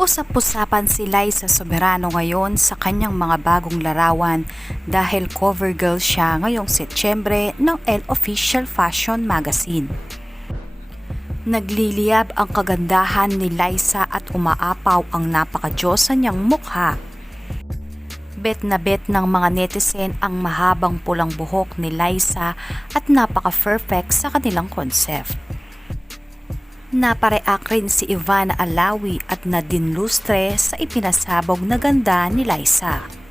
Usap-usapan si Liza Soberano ngayon sa kanyang mga bagong larawan dahil cover girl siya ngayong Setyembre ng Elle Official Fashion Magazine. Nagliliyab ang kagandahan ni Liza at umaapaw ang napakadyosa niyang mukha. Bet na bet ng mga netizen ang mahabang pulang buhok ni Liza at napaka-perfect sa kanilang concept. Napareact rin si Ivana Alawi at Nadine Lustre sa ipinasabog na ganda ni Liza.